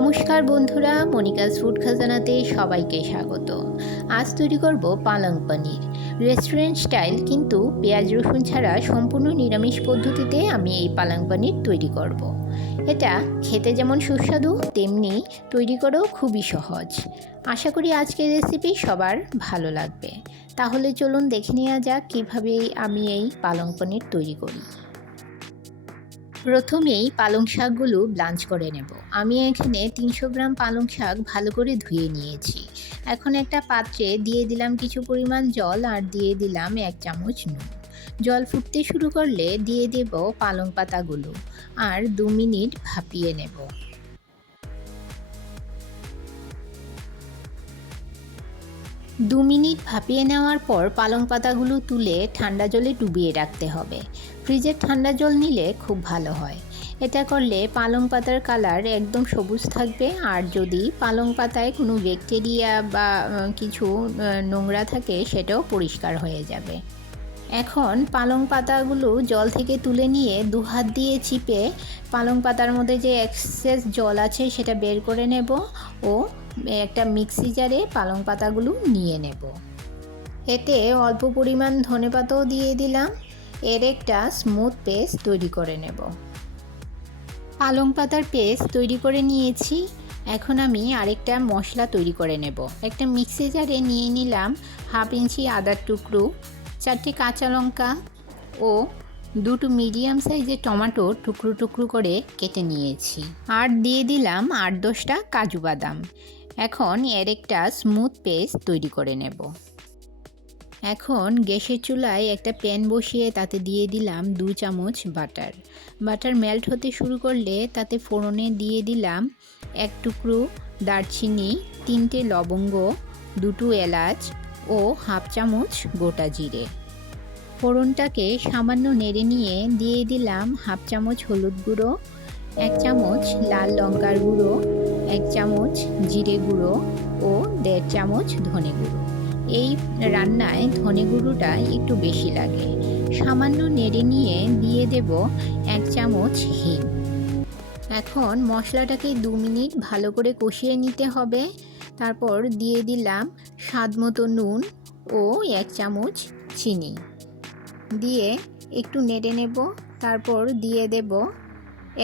নমস্কার বন্ধুরা, Monica's food খাজানাতে সবাইকে স্বাগত। আজ তৈরি করব পালং পনির। রেস্টুরেন্ট স্টাইল, কিন্তু পেঁয়াজ রসুন ছাড়া সম্পূর্ণ নিরামিষ পদ্ধতিতে আমি এই পালং পনির তৈরি করব। এটা খেতে যেমন সুস্বাদু, তেমনি তৈরি করেও খুবই সহজ। আশা করি আজকের রেসিপি সবার ভালো লাগবে। তাহলে চলুন দেখে নেওয়া যাক কীভাবে আমি এই পালং পনির তৈরি করি। প্রথমেই পালং শাকগুলো ব্লাঞ্চ করে নেব। আমি এখানে 300 গ্রাম পালং শাক ভালো করে ধুয়ে নিয়েছি। এখন একটা পাত্রে দিয়ে দিলাম কিছু পরিমাণ জল আর দিয়ে দিলাম 1 চামচ নুন। জল ফুটতে শুরু করলে দিয়ে দেব পালং পাতাগুলো আর 2 মিনিট ভাপিয়ে নেব। দু মিনিট ভাপিয়ে নেওয়ার পর পালং পাতাগুলো তুলে ঠান্ডা জলে ডুবিয়ে রাখতে হবে। ফ্রিজের ঠান্ডা জল নিলে খুব ভালো হয়। এটা করলে পালং পাতার কালার একদম সবুজ থাকবে, আর যদি পালং পাতায় কোনো ব্যাকটেরিয়া বা কিছু নোংরা থাকে সেটাও পরিষ্কার হয়ে যাবে। এখন পালং পাতাগুলো জল থেকে তুলে নিয়ে 2 হাত দিয়ে চিপে পালং পাতার মধ্যে যে এক্সেস জল আছে সেটা বের করে নেব ও একটা মিক্সি জারে পালং পাতাগুলো নিয়ে নেব। এতে অল্প পরিমাণ ধনেপাতাও দিয়ে দিলাম। এর একটা স্মুথ পেস্ট তৈরি করে নেব। পালং পাতার পেস্ট তৈরি করে নিয়েছি। এখন আমি আরেকটা মশলা তৈরি করে নেব। একটা মিক্সি জারে নিয়ে নিলাম 1/2 ইঞ্চি আদার টুকরো, 4টে কাঁচা লঙ্কা ও 2টো মিডিয়াম সাইজের টমেটো টুকরো টুকরো করে কেটে নিয়েছি, আর দিয়ে দিলাম 8-10টা কাজু বাদাম। এখন এর একটা স্মুথ পেস্ট তৈরি করে নেব। এখন গ্যাসের চুলায় একটা প্যান বসিয়ে তাতে দিয়ে দিলাম 2 চামচ বাটার। বাটার মেল্ট হতে শুরু করলে তাতে ফোড়নে দিয়ে দিলাম 1 টুকরো দারচিনি, 3টে লবঙ্গ, 2টো এলাচ ও 1/2 চামচ গোটা জিরে। ফোড়নটাকে সামান্য নেড়ে নিয়ে দিয়ে দিলাম 1/2 চামচ হলুদ গুঁড়ো, 1 চামচ লাল লঙ্কার গুঁড়ো, 1 চামচ জিরে গুঁড়ো ও 1.5 চামচ ধনে গুঁড়ো। এই রান্নায় ধনে গুঁড়োটা একটু বেশি লাগে। সামান্য নেড়ে নিয়ে দিয়ে দেব 1 চামচ হিং। এখন মশলাটাকে 2 মিনিট ভালো করে কষিয়ে নিতে হবে। তারপর দিয়ে দিলাম স্বাদমতো নুন ও 1 চামচ চিনি দিয়ে একটু নেড়ে নেব। তারপর দিয়ে দেব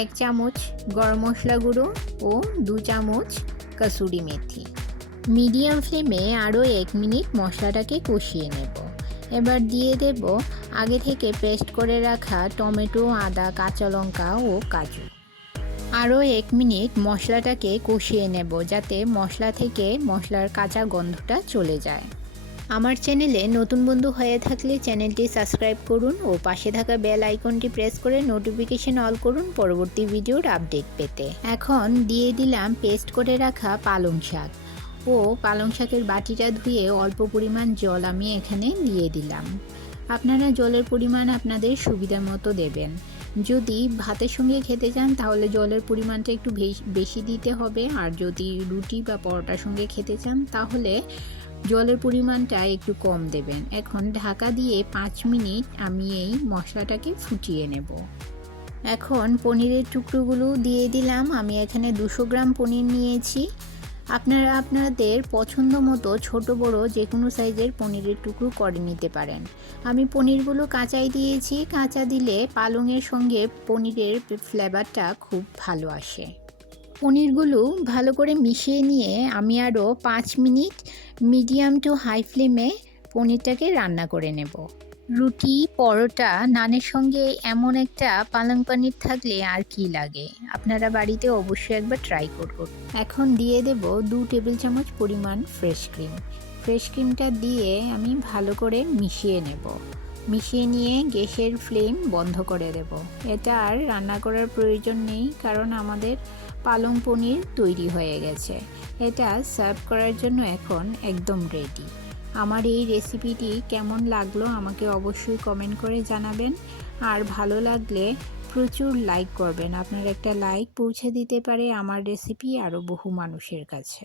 1 চামচ গরম মশলা গুঁড়ো ও 2 চামচ কসুরি মেথি। মিডিয়াম ফ্লেমে আরও 1 মিনিট মশলাটাকে কষিয়ে নেব। এবার দিয়ে দেব আগে থেকে পেস্ট করে রাখা টমেটো, আদা, কাঁচা লঙ্কা ও কাজু। আরও 1 মিনিট মশলাটাকে কষিয়ে নেব যাতে মশলা থেকে মশলার কাঁচা গন্ধটা চলে যায়। আমার চ্যানেলে নতুন বন্ধু হয়ে থাকলে চ্যানেলটি সাবস্ক্রাইব করুন ও পাশে থাকা বেল আইকনটি প্রেস করে নোটিফিকেশন অল করুন পরবর্তী ভিডিওর আপডেট পেতে। এখন দিয়ে দিলাম পেস্ট করে রাখা পালং শাক ও পালং শাকের বাটিটা ধুয়ে অল্প পরিমাণ জল আমি এখানে দিয়ে দিলাম। আপনারা জলের পরিমাণ আপনাদের সুবিধা মতো দেবেন। যদি ভাতের সঙ্গে খেতে চান তাহলে জলের পরিমাণটা একটু বেশি দিতে হবে, আর যদি রুটি বা পরোটার সঙ্গে খেতে চান তাহলে জলের পরিমাণটা একটু কম দেবেন। এখন ঢাকা দিয়ে 5 মিনিট আমি এই মশলাটাকে ফুটিয়ে নেব। এখন পনিরের টুকরোগুলো দিয়ে দিলাম। আমি এখানে 200 গ্রাম পনির নিয়েছি। আপনারা আপনাদের পছন্দ মতো ছোট বড় যে কোনো সাইজের পনিরের টুকরো করে নিতে পারেন। আমি পনিরগুলো কাঁচাই দিয়েছি। কাঁচা দিলে পালংয়ের সঙ্গে পনিরের ফ্লেভারটা খুব ভালো আসে। পনিরগুলো ভালো করে মিশিয়ে নিয়ে আমি আরও 5 মিনিট মিডিয়াম টু হাই ফ্লেমে পনিরটাকে রান্না করে নেব। রুটি, পরোটা, নানের সঙ্গে এমন একটা পালং পনির থাকলে আর কি লাগে। আপনারা বাড়িতে অবশ্যই একবার ট্রাই করুন। এখন দিয়ে দেব 2 টেবিল চামচ পরিমাণ ফ্রেশ ক্রিম। ফ্রেশ ক্রিমটা দিয়ে আমি ভালো করে মিশিয়ে নেব। মিশিয়ে নিয়ে গ্যাসের ফ্লেম বন্ধ করে দেব। এটা আর রান্না করার প্রয়োজন নেই, কারণ আমাদের পালং পনির তৈরি হয়ে গেছে। এটা সার্ভ করার জন্য এখন একদম রেডি। আমার এই রেসিপিটি কেমন লাগলো আমাকে অবশ্যই কমেন্ট করে জানাবেন, আর ভালো লাগলে প্রচুর লাইক করবেন। আপনার একটা লাইক পৌঁছে দিতে পারে আমার রেসিপি আরও বহু মানুষের কাছে।